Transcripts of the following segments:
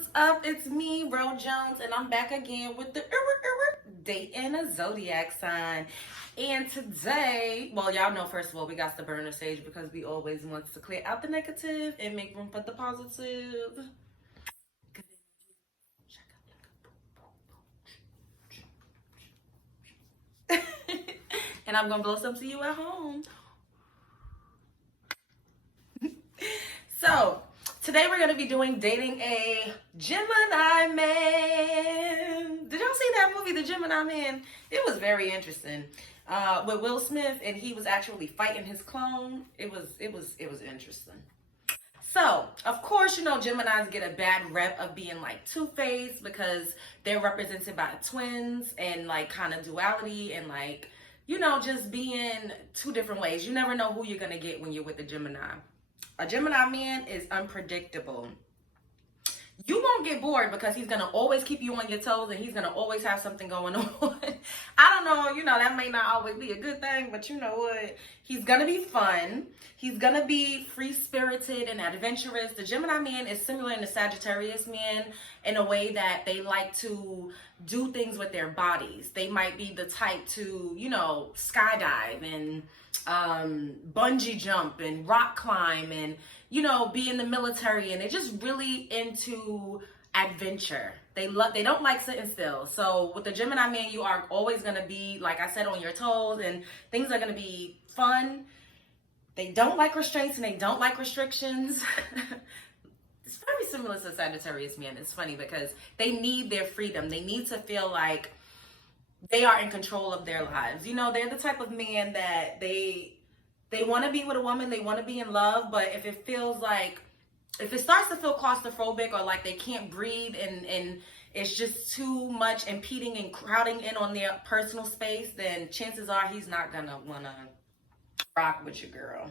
what's up? It's me, Ro Jones, and I'm back again with the dating a zodiac sign. And today, well, y'all know first of all, we got the burner stage because we always want to clear out the negative and make room for the positive. And I'm gonna blow some to you at home. So, today we're going to be doing dating a Gemini Man. Did y'all see that movie, The Gemini Man? It was very interesting. With Will Smith, and he was actually fighting his clone. It was interesting. So, of course, you know, Geminis get a bad rep of being like two-faced because they're represented by twins and like kind of duality and like, you know, just being two different ways. You never know who you're going to get when you're with a Gemini. A Gemini man is unpredictable. You won't get bored because he's going to always keep you on your toes and he's going to always have something going on. I don't know, you know, that may not always be a good thing, but you know what? He's going to be fun. He's going to be free-spirited and adventurous. The Gemini man is similar in the Sagittarius man in a way that they like to do things with their bodies. They might be the type to, you know, skydive and bungee jump and rock climb and, you know, be in the military, and they're just really into adventure. They don't like sitting still. So with the Gemini man, you are always going to be, like I said, on your toes, and things are going to be fun. They don't like restraints and they don't like restrictions. It's very similar to Sagittarius man. It's funny because they need their freedom. They need to feel like they are in control of their lives. You know, they're the type of man that they want to be with a woman, they want to be in love, but if it feels like, if it starts to feel claustrophobic or like they can't breathe and it's just too much impeding and crowding in on their personal space, then chances are he's not gonna wanna rock with your girl.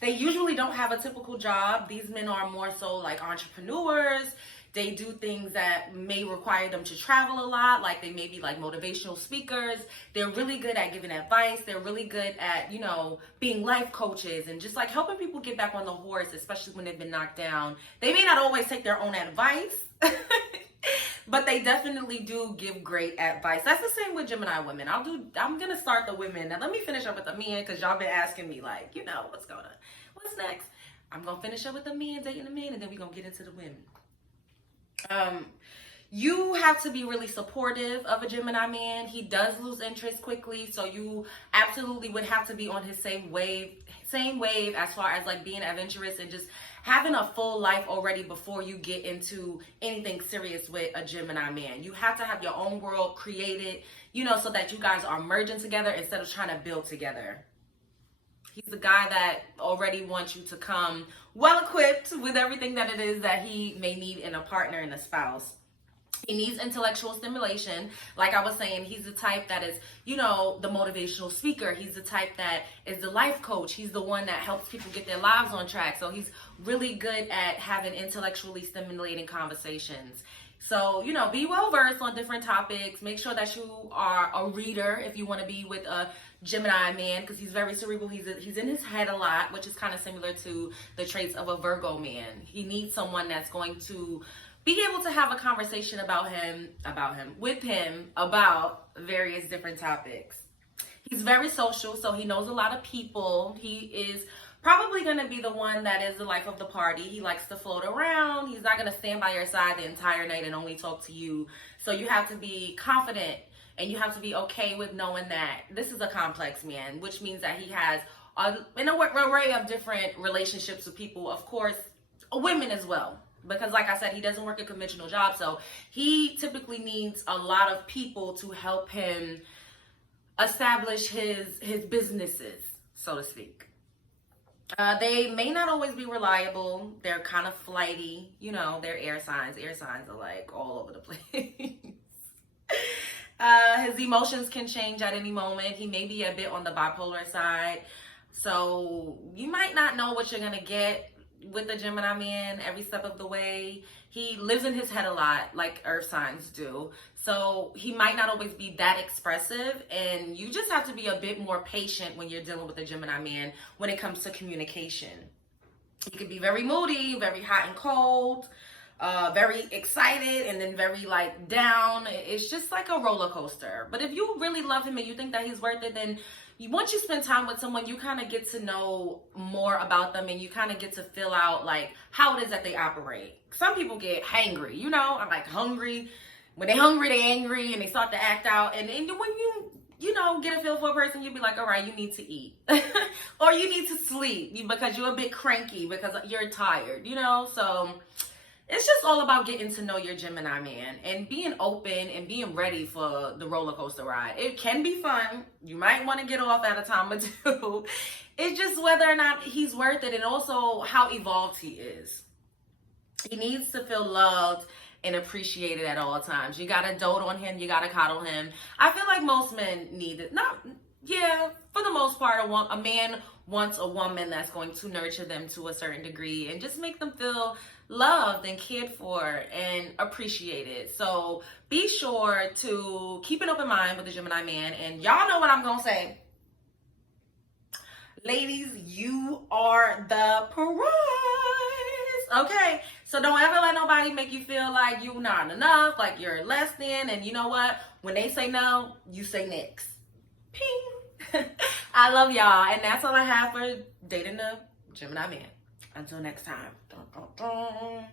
They usually don't have a typical job. These men are more so like entrepreneurs. They do things that may require them to travel a lot, like they may be like motivational speakers. They're really good at giving advice. They're really good at, you know, being life coaches and just like helping people get back on the horse, especially when they've been knocked down. They may not always take their own advice, but they definitely do give great advice. That's the same with Gemini women. I'm gonna start the women. Now let me finish up with the men because y'all been asking me like, you know, what's going on? What's next? I'm gonna finish up with the men, dating the men, and then we're gonna get into the women. You have to be really supportive of a Gemini man. He does lose interest quickly, so you absolutely would have to be on his same wave as far as like being adventurous and just having a full life already before you get into anything serious with a Gemini man. You have to have your own world created, you know, so that you guys are merging together instead of trying to build together. He's the guy that already wants you to come well equipped with everything that it is that he may need in a partner and a spouse. He needs intellectual stimulation. Like I was saying, he's the type that is, you know, the motivational speaker. He's the type that is the life coach. He's the one that helps people get their lives on track. So he's really good at having intellectually stimulating conversations. So, you know, be well versed on different topics. Make sure that you are a reader if you want to be with a Gemini man, because he's very cerebral. He's in his head a lot, which is kind of similar to the traits of a Virgo man. He needs someone that's going to be able to have a conversation with him about various different topics. He's very social, so he knows a lot of people. He is probably going to be the one that is the life of the party. He likes to float around. He's not going to stand by your side the entire night and only talk to you. So you have to be confident and you have to be okay with knowing that this is a complex man, which means that he has an array of different relationships with people, of course, women as well. Because like I said, he doesn't work a conventional job, so he typically needs a lot of people to help him establish his businesses, so to speak. They may not always be reliable. They're kind of flighty. You know, they're air signs. Air signs are like all over the place. His emotions can change at any moment. He may be a bit on the bipolar side. So you might not know what you're going to get with the Gemini man every step of the way. He lives in his head a lot, like earth signs do. So he might not always be that expressive, and you just have to be a bit more patient when you're dealing with a Gemini man when it comes to communication. He could be very moody, very hot and cold. very excited and then very like down. It's just like a roller coaster. But if you really love him and you think that he's worth it, then once you spend time with someone, you kind of get to know more about them, and you kind of get to fill out like how it is that they operate. Some people get hangry, you know, I'm like hungry. When they're hungry, they're angry and they start to act out. And when you know, get a feel for a person, you'll be like, all right, you need to eat. Or you need to sleep because you're a bit cranky because you're tired, you know? So it's just all about getting to know your Gemini man and being open and being ready for the roller coaster ride. It can be fun. You might want to get off at a time or two. It's just whether or not he's worth it, and also how evolved he is. He needs to feel loved and appreciated at all times. You gotta dote on him. You gotta coddle him. I feel like most men need it. For the most part, a man wants a woman that's going to nurture them to a certain degree and just make them feel loved and cared for and appreciated. So be sure to keep an open mind with the Gemini man. And y'all know what I'm gonna say. Ladies, you are the prize. Okay, so don't ever let nobody make you feel like you're not enough, like you're less than. And you know what? When they say no, you say next. Ping. I love y'all, and that's all I have for dating the Gemini man. Until next time. Dun, dun, dun.